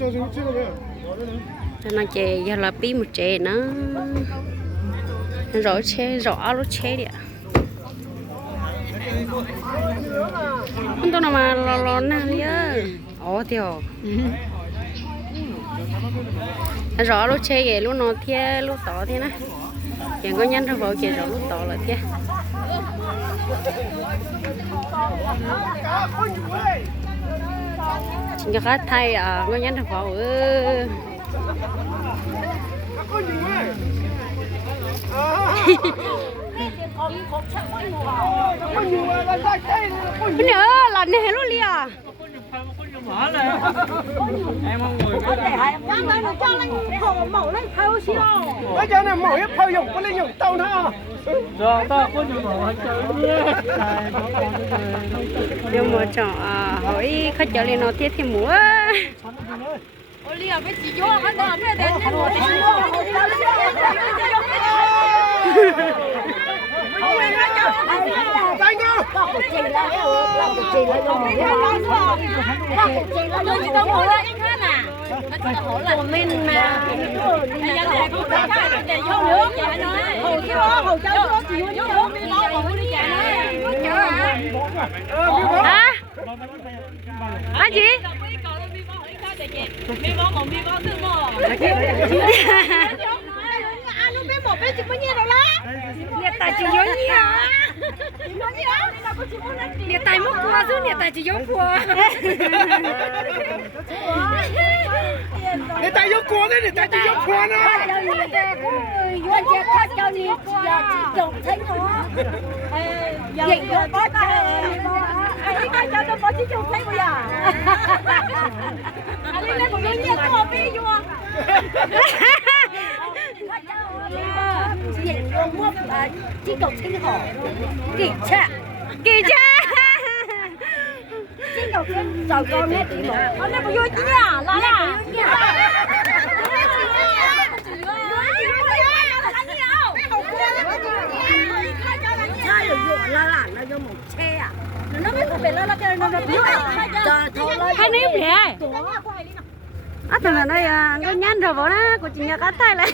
cho nó chè giờ là pi một chè nó rõ chè rõ lúc chè đi ạ không tôi nào mà lo nè nhá theo rõ lúc chè vậy lúc nó thia lúc tỏ thế nè chẳng có nhăn ra vào chè rõ lúc tỏ là thia chính cho khách thay có nhăn ra vào nhớ là nè luôn đi à em không ngồi bây giờ này mẫu phơi dụng có lên dụng tàu nữa rồi tao có nhiều mẫu hết trơn nhưng mà chọn hỏi khách chờ lên nó tiết thì múa hả? Hả chị? Nhiệt tài chỉ giống như à? Nhiệt tài mất qua chứ nhiệt tài chỉ giống qua. để tay vô cuốn đấy để tay chỉ vô cuốn á Vậy rồi có ai cái cho tôi có chiếc chung thấy bây giờ. Anh lên một đứa nhớ có bi chưa? Vậy rồi mua chiếc cổng sinh hổ. Kỳ cha. Kỳ cha. Chiếc cổng sinh rồi con hết đi một. Con lên một vui chứ nhá, là à. Là do một xe à nó biết không biết là cái nó biết Hai nếp nè á thằng ở đây có nhăn rồi bỏ đó của chị nhà cá tay lại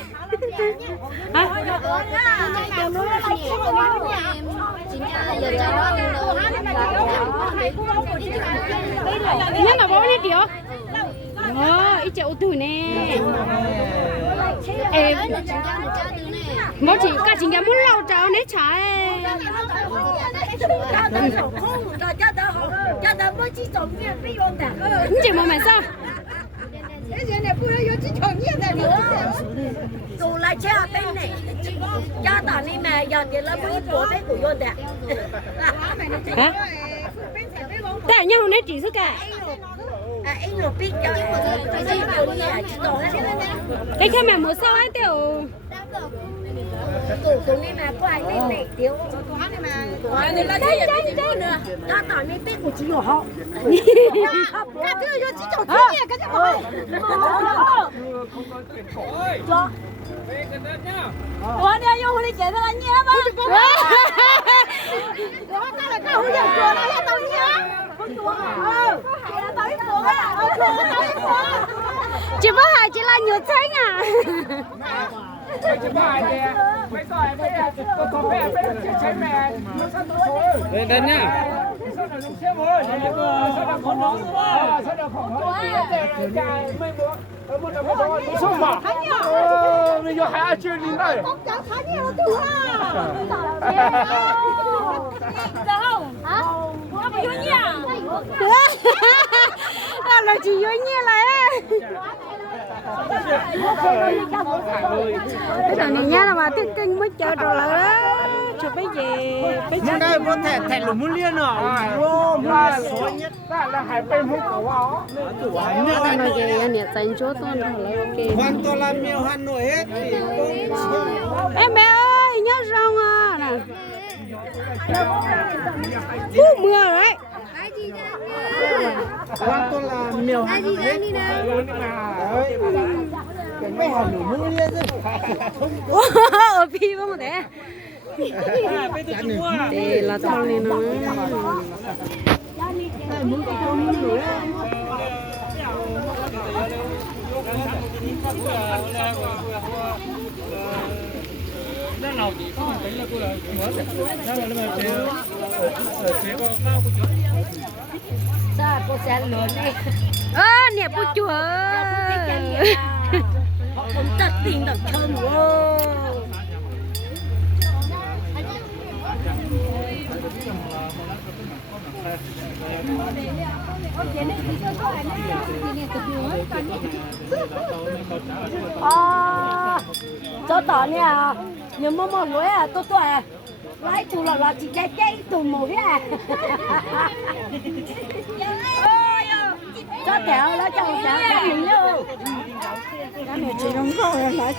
nhăn là bỏ đi điều ít chậu tuổi nè mỗi chị cả chị nhà muốn lâu cháu nấy trái chị mà mày sao tụ lại chơi ở bên này cha tao đi mà giờ thì là mấy bố đấy của yon đấy hả tại nhau nấy chỉ sức cả anh nó biết cho cái khi mà mua sao ấy tiểu tụ đi mà có ai lên này thiếu đây nữa cha tao đi biết của chị họ các thứ cho chị chồng thế cái gì mà cho ủa đây vô đi chạy ra nhé ba đó cái là cái hướng dẫn chùa này tao nhé chị bố hai chị là nhiều tránh à chị bài nè mấy sỏi mấy có mẹ mấy trái mẹ lên đây nhá sao là lúc xem rồi sao là không nói sao là không nói dài mấy bữa một là có số mà bây giờ hai chưa đi đây cháu thấy nhiều thứ hả nó bị vô nhà là chị vô nhà lại cái thằng này nhá là mà tiếng kinh mới chờ rồi đó chụp cái gì muốn đây có thể thẹn lủng muốn liên à muốn số nhất là hai bên hút của họ cái này gì anh nhặt dành chỗ tôi là ok hoàn toàn làm nhiều Hà Nội hết em bé ơi nhớ rong à nè mưa rồi đấy hoàn toàn là nhiều Hà Nội hết mấy Hà Nội muốn liên ở phi không thế để là thằng này nó Sao cô sẽ lớn đi. Nè bút chùa. Họ cũng tật tình được thơm. Cho tỏ nè, nhưng mà một lối à, tôi à, lái tù là chỉ cái tù mũi à. Cho tẹo lá chồng chả cái gì nữa. Cái này chỉ không có là